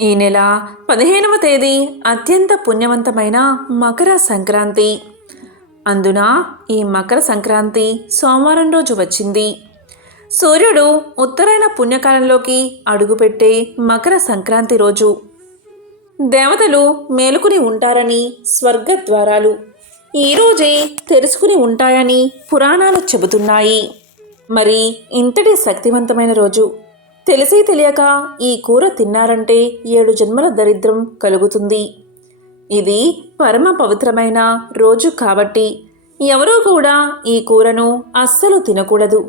ఈ నెల పదిహేనవ తేదీ అత్యంత పుణ్యవంతమైన మకర సంక్రాంతి. అందున ఈ మకర సంక్రాంతి సోమవారం రోజు వచ్చింది. సూర్యుడు ఉత్తరాయణ పుణ్యకాలంలోకి అడుగుపెట్టే మకర సంక్రాంతి రోజు. దేవతలు మేలుకుని ఉంటారని స్వర్గద్వారాలు ఈరోజే తెరుచుకుని ఉంటాయని పురాణాలు చెబుతున్నాయి. మరి ఇంతటి శక్తివంతమైన రోజు తెలిసి తెలియక ఈ కూర తిన్నారంటే ఏడు జన్మల దరిద్రం కలుగుతుంది. ఇది పరమ పవిత్రమైన రోజు కాబట్టి ఎవరూ కూడా ఈ కూరను అస్సలు తినకూడదు.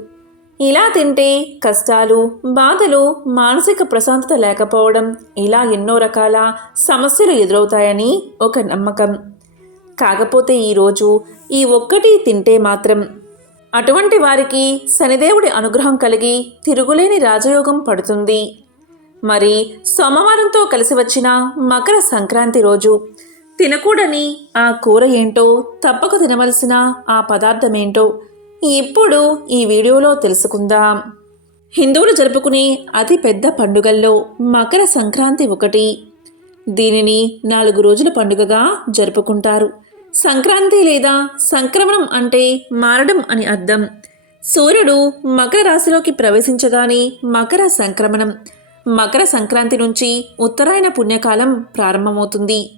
ఇలా తింటే కష్టాలు బాధలు మానసిక ప్రశాంతత లేకపోవడం ఇలా ఎన్నో రకాల సమస్యలు ఎదురవుతాయని ఒక నమ్మకం. కాకపోతే ఈరోజు ఈ ఒక్కటి తింటే మాత్రం అటువంటి వారికి శనిదేవుడి అనుగ్రహం కలిగి తిరుగులేని రాజయోగం పడుతుంది. మరి సోమవారంతో కలిసి వచ్చిన మకర సంక్రాంతి రోజు తినకూడని ఆ కూర ఏంటో తప్పక తినవలసిన ఆ పదార్థం ఏంటో ఇప్పుడు ఈ వీడియోలో తెలుసుకుందాం. హిందువులు జరుపుకునే అతి పెద్ద పండుగల్లో మకర సంక్రాంతి ఒకటి. దీనిని నాలుగు రోజుల పండుగగా జరుపుకుంటారు. సంక్రాంతి లేదా సంక్రమణం అంటే మారడం అని అర్థం. సూర్యుడు మకర రాశిలోకి ప్రవేశించగానే మకర సంక్రమణం. మకర సంక్రాంతి నుంచి ఉత్తరాయణ పుణ్యకాలం ప్రారంభమవుతుంది.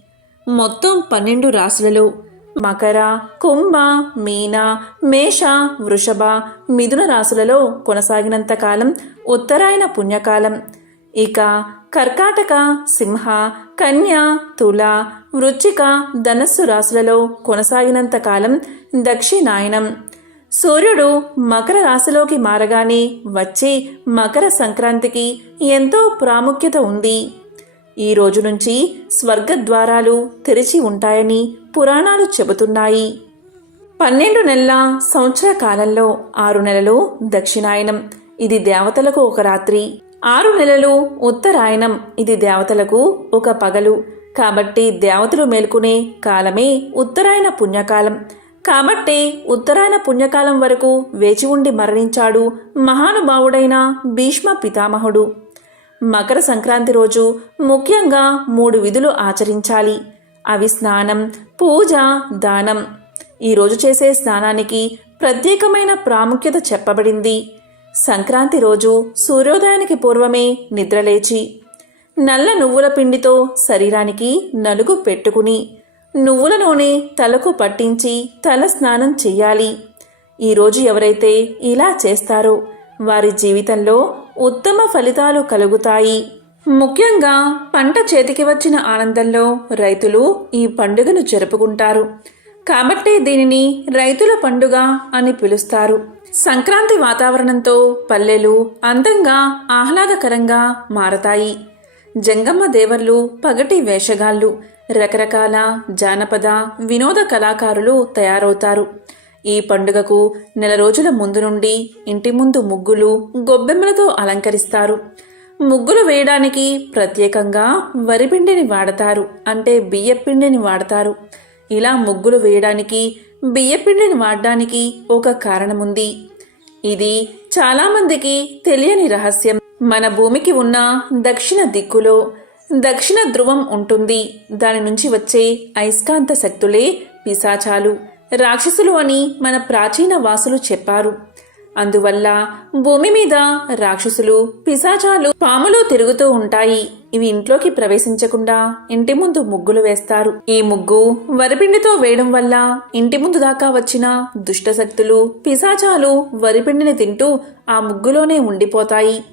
మొత్తం పన్నెండు రాశులలో మకర కుంభ మీన మేష వృషభ మిథున రాశులలో కొనసాగినంత కాలం ఉత్తరాయణ పుణ్యకాలం. ఇక కర్కాటక సింహ కన్య తుల వృచ్చిక ధనస్సు రాశులలో కొనసాగినంత కాలం దక్షిణాయనం. సూర్యుడు మకర రాశిలోకి మారగానే వచ్చే మకర సంక్రాంతికి ఎంతో ప్రాముఖ్యత ఉంది. ఈ రోజు నుంచి స్వర్గద్వారాలు తెరిచి ఉంటాయని పురాణాలు చెబుతున్నాయి. పన్నెండు నెలల సంవత్సర కాలంలో ఆరు నెలలు దక్షిణాయనం. ఇది దేవతలకు ఒక రాత్రి. ఆరు నెలలు ఉత్తరాయణం. ఇది దేవతలకు ఒక పగలు. కాబట్టి దేవతలు మేల్కొనే కాలమే ఉత్తరాయణ పుణ్యకాలం. కాబట్టి ఉత్తరాయణ పుణ్యకాలం వరకు వేచి ఉండి మరణించాడు మహానుభావుడైన భీష్మ పితామహుడు. మకర సంక్రాంతి రోజు ముఖ్యంగా మూడు విధులు ఆచరించాలి. అవి స్నానం పూజ దానం. ఈరోజు చేసే స్నానానికి ప్రత్యేకమైన ప్రాముఖ్యత చెప్పబడింది. సంక్రాంతి రోజు సూర్యోదయానికి పూర్వమే నిద్రలేచి నల్ల నువ్వుల పిండితో శరీరానికి నలుగు పెట్టుకుని నువ్వుల నూనె తలకు పట్టించి తల స్నానం చెయ్యాలి. ఈరోజు ఎవరైతే ఇలా చేస్తారో వారి జీవితంలో ఉత్తమ ఫలితాలు కలుగుతాయి. ముఖ్యంగా పంట చేతికి వచ్చిన ఆనందంలో రైతులు ఈ పండుగను జరుపుకుంటారు. కాబట్టే దీనిని రైతుల పండుగ అని పిలుస్తారు. సంక్రాంతి వాతావరణంతో పల్లెలు అందంగా ఆహ్లాదకరంగా మారతాయి. జంగమ్మ దేవర్లు పగటి వేషగాళ్ళు రకరకాల జానపద వినోద కళాకారులు తయారవుతారు. ఈ పండుగకు నెల రోజుల ముందు నుండి ఇంటి ముందు ముగ్గులు గొబ్బెమ్మలతో అలంకరిస్తారు. ముగ్గులు వేయడానికి ప్రత్యేకంగా వరిపిండిని వాడతారు అంటే బియ్యపిండిని వాడతారు. ఇలా ముగ్గులు వేయడానికి బియ్యపిండిని వాడడానికి ఒక కారణముంది. ఇది చాలామందికి తెలియని రహస్యం. మన భూమికి ఉన్న దక్షిణ దిక్కులో దక్షిణ ధ్రువం ఉంటుంది. దాని నుంచి వచ్చే అయస్కాంత శక్తులే పిశాచాలు. రాక్షసులు అని మన ప్రాచీన వాసులు చెప్పారు. అందువల్ల భూమి మీద రాక్షసులు పిశాచాలు పాములు తిరుగుతూ ఉంటాయి. ఇవి ఇంట్లోకి ప్రవేశించకుండా ఇంటి ముందు ముగ్గులు వేస్తారు. ఈ ముగ్గు వరిపిండితో వేయడం వల్ల ఇంటి ముందు దాకా వచ్చిన దుష్టశక్తులు పిశాచాలు వరిపిండిని తింటూ ఆ ముగ్గులోనే ఉండిపోతాయి.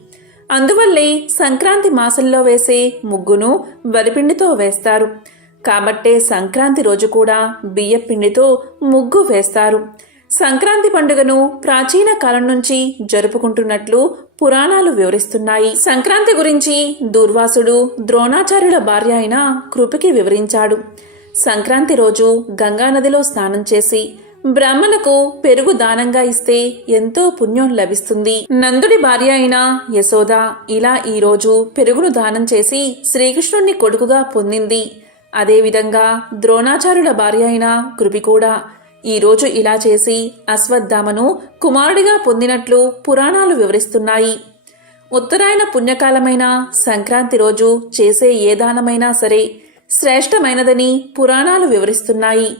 అందువల్లే సంక్రాంతి మాసంలో వేసే ముగ్గును వరిపిండితో వేస్తారు. కాబట్టే సంక్రాంతి రోజు కూడా బియ్యపిండితో ముగ్గు వేస్తారు. సంక్రాంతి పండుగను ప్రాచీన కాలం నుంచి జరుపుకుంటున్నట్లు పురాణాలు వివరిస్తున్నాయి. సంక్రాంతి గురించి దూర్వాసుడు ద్రోణాచార్యుల భార్య అయిన కృపికి వివరించాడు. సంక్రాంతి రోజు గంగానదిలో స్నానం చేసి బ్రాహ్మణకు పెరుగు దానంగా ఇస్తే ఎంతో పుణ్యం లభిస్తుంది. నందుడి భార్య అయిన యశోద ఇలా ఈరోజు పెరుగును దానం చేసి శ్రీకృష్ణుణ్ణి కొడుకుగా పొందింది. అదేవిధంగా ద్రోణాచార్యుల భార్య అయిన కృపి కూడా ఈరోజు ఇలా చేసి అశ్వత్థామను కుమారుడిగా పొందినట్లు పురాణాలు వివరిస్తున్నాయి. ఉత్తరాయణ పుణ్యకాలమైన సంక్రాంతి రోజు చేసే ఏ దానమైనా సరే శ్రేష్టమైనదని పురాణాలు వివరిస్తున్నాయి.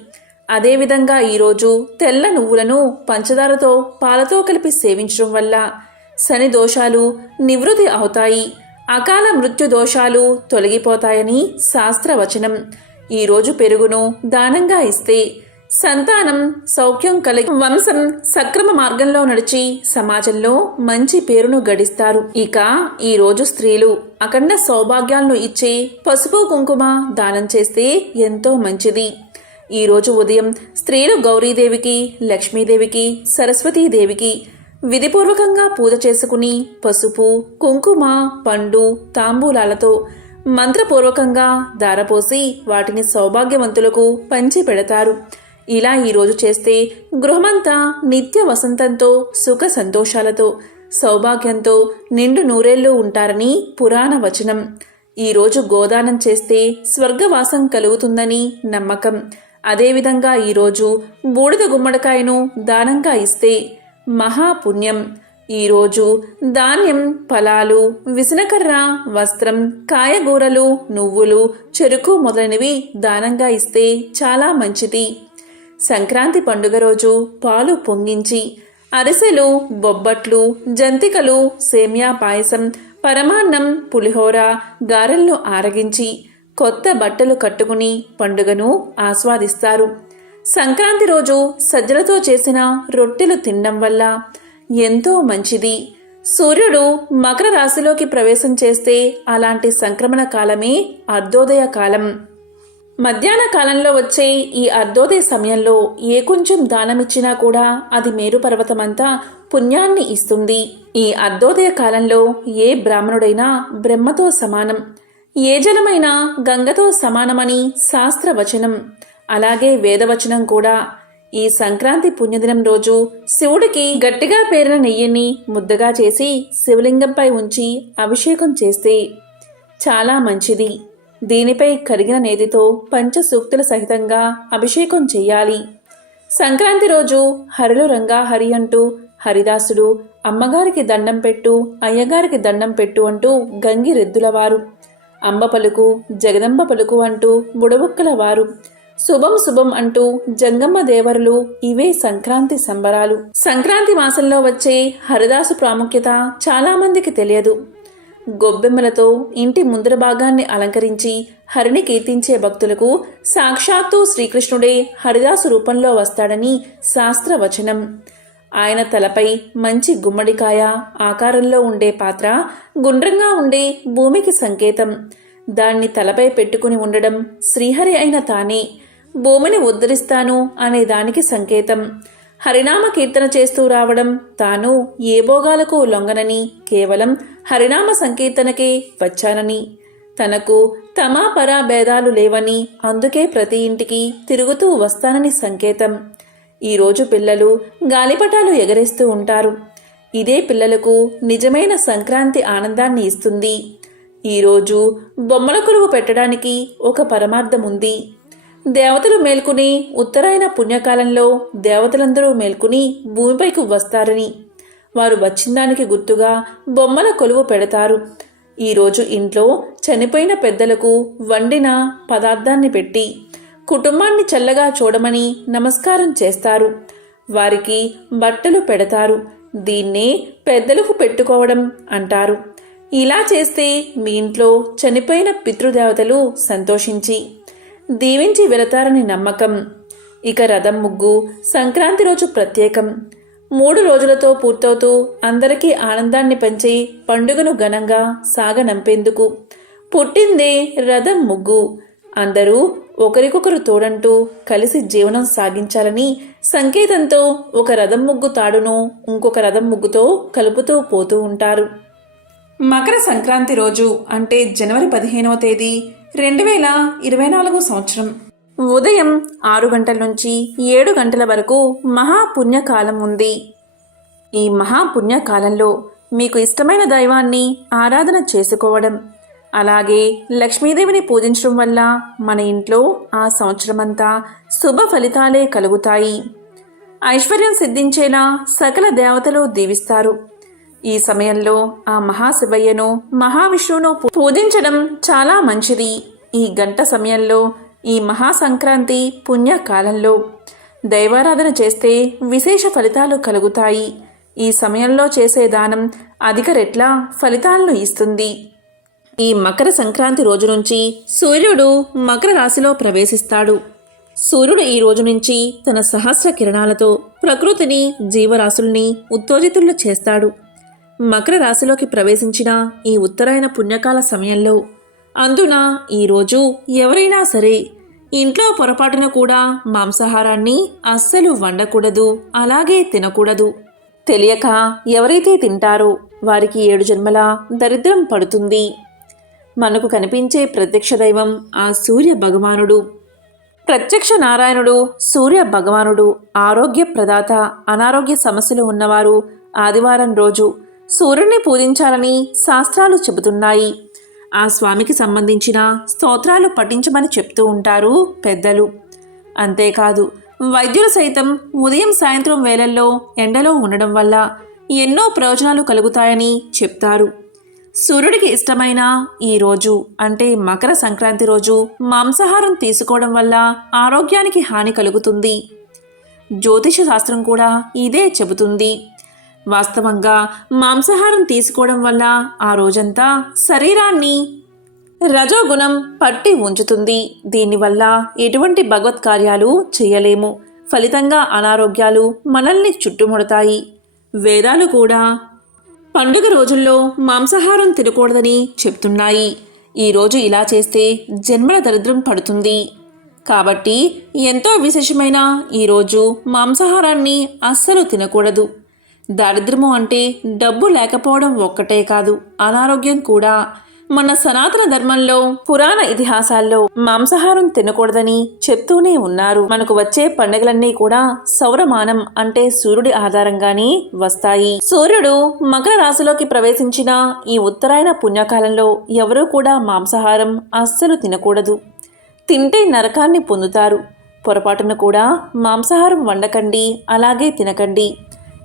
అదేవిధంగా ఈరోజు తెల్ల నువ్వులను పంచదారతో పాలతో కలిపి సేవించడం వల్ల శని దోషాలు నివృత్తి అవుతాయి. అకాల మృత్యు దోషాలు తొలగిపోతాయని శాస్త్రవచనం. ఈరోజు పెరుగును దానంగా ఇస్తే సంతానం సౌఖ్యం కలిగి వంశం సక్రమ మార్గంలో నడిచి సమాజంలో మంచి పేరును గడిస్తారు. ఇక ఈ రోజు స్త్రీలు అఖండ సౌభాగ్యాలను ఇచ్చి పసుపు కుంకుమ దానం చేస్తే ఎంతో మంచిది. ఈ రోజు ఉదయం స్త్రీలు గౌరీదేవికి లక్ష్మీదేవికి సరస్వతీదేవికి విధిపూర్వకంగా పూజ చేసుకుని పసుపు కుంకుమ పండు తాంబూలాలతో మంత్రపూర్వకంగా దారపోసి వాటిని సౌభాగ్యవంతులకు పంచి పెడతారు ఇలా ఈరోజు చేస్తే గృహమంతా నిత్య వసంతంతో సుఖ సంతోషాలతో సౌభాగ్యంతో నిండు నూరేళ్ళు ఉంటారని పురాణ వచనం. ఈరోజు గోదానం చేస్తే స్వర్గవాసం కలుగుతుందని నమ్మకం. అదేవిధంగా ఈరోజు బూడిద గుమ్మడికాయను దానంగా ఇస్తే మహాపుణ్యం. ఈరోజు ధాన్యం ఫలాలు విసనకర్ర వస్త్రం కాయగూరలు నువ్వులు చెరుకు మొదలైనవి దానంగా ఇస్తే చాలా మంచిది. సంక్రాంతి పండుగ రోజు పాలు పొంగించి అరిసెలు బొబ్బట్లు జంతికలు సేమియా పాయసం పరమాన్నం పులిహోర గారెలను ఆరగించి కొత్త బట్టలు కట్టుకుని పండుగను ఆస్వాదిస్తారు. సంక్రాంతి రోజు సజ్జలతో చేసిన రొట్టెలు తినడం వల్ల ఎంతో మంచిది. సూర్యుడు మకర రాశిలోకి ప్రవేశం చేస్తే అలాంటి సంక్రమణ కాలమే అర్ధోదయ కాలం. మధ్యాహ్న కాలంలో వచ్చే ఈ అర్ధోదయ సమయంలో ఏ కొంచెం దానమిచ్చినా కూడా అది మేరు పర్వతమంతా పుణ్యాన్ని ఇస్తుంది. ఈ అర్ధోదయ కాలంలో ఏ బ్రాహ్మణుడైనా బ్రహ్మతో సమానం. ఏ జలమైనా గంగతో సమానమని శాస్త్రవచనం. అలాగే వేదవచనం కూడా. ఈ సంక్రాంతి పుణ్యదినం రోజు శివుడికి గట్టిగా పేరిన నెయ్యిని ముద్దగా చేసి శివలింగంపై ఉంచి అభిషేకం చేస్తే చాలా మంచిది. దీనిపై కరిగిన నేతితో పంచసూక్తుల సహితంగా అభిషేకం చెయ్యాలి. సంక్రాంతి రోజు హరిలు రంగా హరి అంటూ హరిదాసుడు అమ్మగారికి దండం పెట్టు అయ్యగారికి దండం పెట్టు అంటూ గంగిరెద్దులవారు. అంబ పలుకు జగదంబ పలుకు అంటూ బుడబుక్కలవారు. శుభం శుభం అంటూ జంగమ్మ దేవరులు ఇవే సంక్రాంతి సంబరాలు. సంక్రాంతి మాసంలో వచ్చే హరిదాసు ప్రాముఖ్యత చాలామందికి తెలియదు. గొబ్బెమ్మలతో ఇంటి ముందర భాగాన్ని అలంకరించి హరిని కీర్తించే భక్తులకు సాక్షాత్తు శ్రీకృష్ణుడే హరిదాసు రూపంలో వస్తాడని శాస్త్రవచనం. ఆయన తలపై మంచి గుమ్మడికాయ ఆకారంలో ఉండే పాత్ర గుండ్రంగా ఉండే భూమికి సంకేతం. దాన్ని తలపై పెట్టుకుని ఉండడం శ్రీహరి అయిన తానే. భూమిని ఉద్ధరిస్తాను అనే దానికి సంకేతం. హరినామ కీర్తన చేస్తూ రావడం తాను ఏ భోగాలకు లొంగనని కేవలం హరినామ సంకీర్తనకే వచ్చానని. తనకు తమా పరా భేదాలు లేవని అందుకే ప్రతి ఇంటికి తిరుగుతూ వస్తానని సంకేతం. ఈరోజు పిల్లలు గాలిపటాలు ఎగరేస్తూ ఉంటారు. ఇదే పిల్లలకు నిజమైన సంక్రాంతి ఆనందాన్ని ఇస్తుంది. ఈరోజు బొమ్మల కొలువు పెట్టడానికి ఒక పరమార్థం ఉంది దేవతలు మేల్కొని ఉత్తరాయణ పుణ్యకాలంలో దేవతలందరూ మేల్కొని భూమిపైకి వస్తారని. వారు వచ్చిందానికి గుర్తుగా బొమ్మల కొలువు పెడతారు. ఈరోజు ఇంట్లో చనిపోయిన పెద్దలకు వండిన పదార్థాన్ని పెట్టి కుటుంబాన్ని చల్లగా చూడమని నమస్కారం చేస్తారు. వారికి బట్టలు పెడతారు. దీన్నే పెద్దలకు పెట్టుకోవడం అంటారు. ఇలా చేస్తే మీ ఇంట్లో చనిపోయిన పితృదేవతలు సంతోషించి దీవించి వెళతారని నమ్మకం. ఇక రథం ముగ్గు సంక్రాంతి రోజు ప్రత్యేకం. మూడు రోజులతో పూర్తవుతూ అందరికీ ఆనందాన్ని పంచి పండుగను ఘనంగా సాగనంపేందుకు. పుట్టింది రథం ముగ్గు. అందరూ ఒకరికొకరు తోడంటూ కలిసి జీవనం సాగించాలని సంకేతంతో ఒక రథం ముగ్గు తాడును ఇంకొక రథం ముగ్గుతో కలుపుతూ పోతూ ఉంటారు. మకర సంక్రాంతి రోజు అంటే జనవరి పదిహేనవ తేదీ రెండు వేల ఇరవై నాలుగు సంవత్సరం. ఉదయం ఆరు గంటల నుంచి ఏడు గంటల వరకు మహాపుణ్యకాలం ఉంది. ఈ మహాపుణ్యకాలంలో మీకు ఇష్టమైన దైవాన్ని ఆరాధన చేసుకోవడం అలాగే లక్ష్మీదేవిని పూజించడం వల్ల మన ఇంట్లో ఆ సంవత్సరమంతా శుభ ఫలితాలే కలుగుతాయి. ఐశ్వర్యం సిద్ధించేలా సకల దేవతలు దీవిస్తారు. ఈ సమయంలో ఆ మహాశివయ్యను మహావిష్ణువును పూజించడం చాలా మంచిది. ఈ గంట సమయంలో ఈ మహాసంక్రాంతి పుణ్యకాలంలో దైవారాధన చేస్తే విశేష ఫలితాలు కలుగుతాయి. ఈ సమయంలో చేసే దానం అధిక రెట్ల ఫలితాలను ఇస్తుంది. ఈ మకర సంక్రాంతి రోజు నుంచి సూర్యుడు మకర రాశిలో ప్రవేశిస్తాడు. సూర్యుడు ఈ రోజు నుంచి తన సహస్ర కిరణాలతో ప్రకృతిని జీవరాశుల్ని ఉత్తేజితులు చేస్తాడు. మకర రాశిలోకి ప్రవేశించిన ఈ ఉత్తరాయణ పుణ్యకాల సమయంలో అందున ఈరోజు ఎవరైనా సరే ఇంట్లో పొరపాటున కూడా మాంసాహారాన్ని అస్సలు వండకూడదు అలాగే తినకూడదు. తెలియక ఎవరైతే తింటారో వారికి ఏడు జన్మల దరిద్రం పడుతుంది. మనకు కనిపించే ప్రత్యక్ష దైవం ఆ సూర్య భగవానుడు. ప్రత్యక్ష నారాయణుడు సూర్య భగవానుడు ఆరోగ్య ప్రదాత అనారోగ్య సమస్యలు ఉన్నవారు ఆదివారం రోజు సూర్యుడిని పూజించాలని శాస్త్రాలు చెబుతున్నాయి. ఆ స్వామికి సంబంధించిన స్తోత్రాలు పఠించమని చెప్తూ ఉంటారు పెద్దలు. అంతేకాదు వైద్యులు సైతం ఉదయం సాయంత్రం వేళల్లో ఎండలో ఉండడం వల్ల ఎన్నో ప్రయోజనాలు కలుగుతాయని చెప్తారు. సూర్యుడికి ఇష్టమైన ఈ రోజు అంటే మకర సంక్రాంతి రోజు మాంసాహారం తీసుకోవడం వల్ల ఆరోగ్యానికి హాని కలుగుతుంది. జ్యోతిష శాస్త్రం కూడా ఇదే చెబుతుంది. వాస్తవంగా మాంసాహారం తీసుకోవడం వల్ల ఆ రోజంతా శరీరాన్ని రజోగుణం పట్టి ఉంచుతుంది. దీనివల్ల ఎటువంటి భగవత్ కార్యాలు చేయలేము. ఫలితంగా అనారోగ్యాలు మనల్ని చుట్టుముడతాయి. వేదాలు కూడా పండుగ రోజుల్లో మాంసాహారం తినకూడదని చెప్తున్నాయి. ఈరోజు ఇలా చేస్తే జన్మల దరిద్రం పడుతుంది. కాబట్టి ఎంతో విశేషమైన ఈరోజు మాంసాహారాన్ని అస్సలు తినకూడదు. దారిద్రము అంటే డబ్బు లేకపోవడం ఒక్కటే కాదు అనారోగ్యం కూడా. మన సనాతన ధర్మంలో పురాణ ఇతిహాసాల్లో మాంసాహారం తినకూడదని చెప్తూనే ఉన్నారు. మనకు వచ్చే పండుగలన్నీ కూడా సౌరమానం అంటే సూర్యుడి ఆధారంగానే వస్తాయి. సూర్యుడు మకర రాశిలోకి ప్రవేశించిన ఈ ఉత్తరాయణ పుణ్యకాలంలో ఎవరూ కూడా మాంసాహారం అస్సలు తినకూడదు. తింటే నరకాన్ని పొందుతారు. పొరపాటున కూడా మాంసాహారం వండకండి అలాగే తినకండి.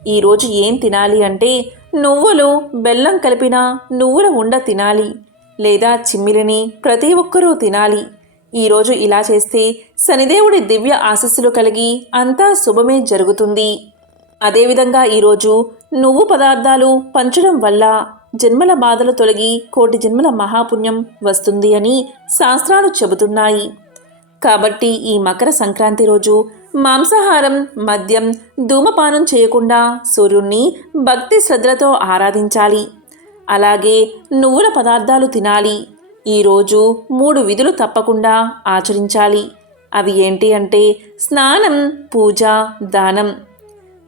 ఈరోజు ఏం తినాలి అంటే నువ్వులు బెల్లం కలిపిన నువ్వుల ఉండ తినాలి. లేదా చిమ్మిలిని ప్రతి ఒక్కరూ తినాలి. ఈరోజు ఇలా చేస్తే శనిదేవుడి దివ్య ఆశస్సులు కలిగి అంతా శుభమే జరుగుతుంది. అదేవిధంగా ఈరోజు నువ్వు పదార్థాలు పంచడం వల్ల జన్మల బాధలు తొలగి కోటి జన్మల మహాపుణ్యం వస్తుంది అని శాస్త్రాలు చెబుతున్నాయి. కాబట్టి ఈ మకర సంక్రాంతి రోజు మాంసాహారం మద్యం ధూమపానం చేయకుండా సూర్యుణ్ణి భక్తి శ్రద్ధలతో ఆరాధించాలి. అలాగే నువ్వుల పదార్థాలు తినాలి. ఈరోజు మూడు విధులు తప్పకుండా ఆచరించాలి. అవి ఏంటి అంటే స్నానం పూజ దానం.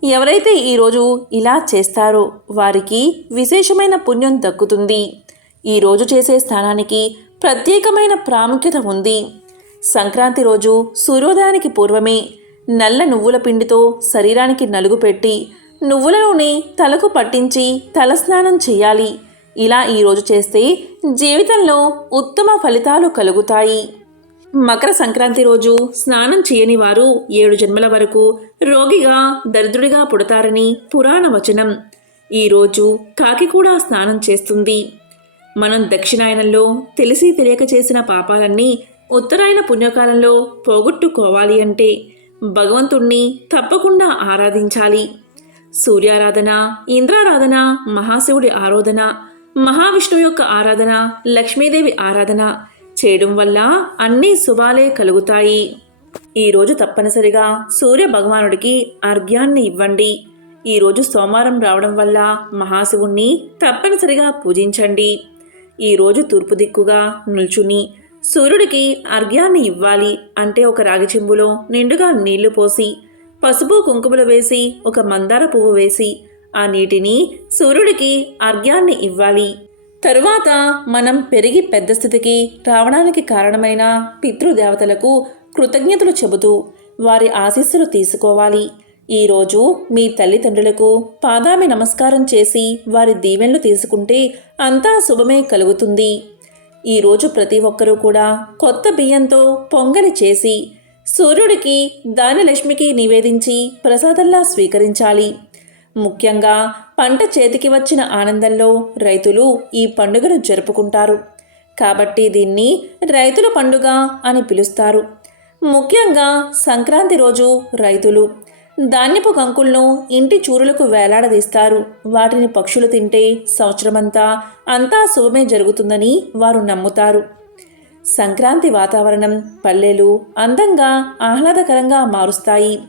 ఎవరైతే ఈరోజు ఇలా చేస్తారో వారికి విశేషమైన పుణ్యం దక్కుతుంది. ఈరోజు చేసే స్థానానికి ప్రత్యేకమైన ప్రాముఖ్యత ఉంది. సంక్రాంతి రోజు సూర్యోదయానికి పూర్వమే నల్ల నువ్వుల పిండితో శరీరానికి నలుగు పెట్టి నువ్వుల నూనె తలకు పట్టించి తలస్నానం చేయాలి. ఇలా ఈరోజు చేస్తే జీవితంలో ఉత్తమ ఫలితాలు కలుగుతాయి. మకర సంక్రాంతి రోజు స్నానం చేయని వారు ఏడు జన్మల వరకు రోగిగా దరిద్రుడిగా పుడతారని పురాణ వచనం. ఈరోజు కాకి కూడా స్నానం చేస్తుంది. మనం దక్షిణాయనంలో తెలిసి తెలియక చేసిన పాపాలన్నీ ఉత్తరాయణ పుణ్యకాలంలో పోగొట్టుకోవాలి అంటే భగవంతుణ్ణి తప్పకుండా ఆరాధించాలి. సూర్యారాధన ఇంద్రారాధన మహాశివుడి ఆరాధన మహావిష్ణువు యొక్క ఆరాధన లక్ష్మీదేవి ఆరాధన చేయడం వల్ల అన్ని శుభాలే కలుగుతాయి. ఈరోజు తప్పనిసరిగా సూర్య భగవానుడికి అర్ఘ్యాన్ని ఇవ్వండి. ఈరోజు సోమవారం రావడం వల్ల మహాశివుణ్ణి తప్పనిసరిగా పూజించండి. ఈరోజు తూర్పు దిక్కుగా నిల్చుని సూర్యుడికి అర్ఘ్యాన్ని ఇవ్వాలి అంటే ఒక రాగి చెంబులో నిండుగా నీళ్ళు పోసి పసుపు కుంకుమలు వేసి ఒక మందార పువ్వు వేసి ఆ నీటిని సూర్యుడికి అర్ఘ్యాన్ని ఇవ్వాలి. తరువాత మనం పెరిగి పెద్ద స్థితికి రావడానికి కారణమైన పితృదేవతలకు కృతజ్ఞతలు చెబుతూ వారి ఆశీస్సులు తీసుకోవాలి. ఈరోజు మీ తల్లిదండ్రులకు పాదామి నమస్కారం చేసి వారి దీవెనలు తీసుకుంటే అంతా శుభమే కలుగుతుంది. ఈరోజు ప్రతి ఒక్కరూ కూడా కొత్త బియ్యంతో పొంగలి చేసి సూర్యుడికి దానిలక్ష్మికి నివేదించి ప్రసాదంలా స్వీకరించాలి. ముఖ్యంగా పంట చేతికి వచ్చిన ఆనందంలో రైతులు ఈ పండుగను జరుపుకుంటారు. కాబట్టి దీన్ని రైతుల పండుగ అని పిలుస్తారు. ముఖ్యంగా సంక్రాంతి రోజు రైతులు ధాన్యపు కంకులను ఇంటి చూరులకు వేలాడదీస్తారు. వాటిని పక్షులు తింటే సంవత్సరమంతా అంతా శుభమే జరుగుతుందని వారు నమ్ముతారు. సంక్రాంతి వాతావరణం పల్లెలు అందంగా ఆహ్లాదకరంగా మారుస్తాయి.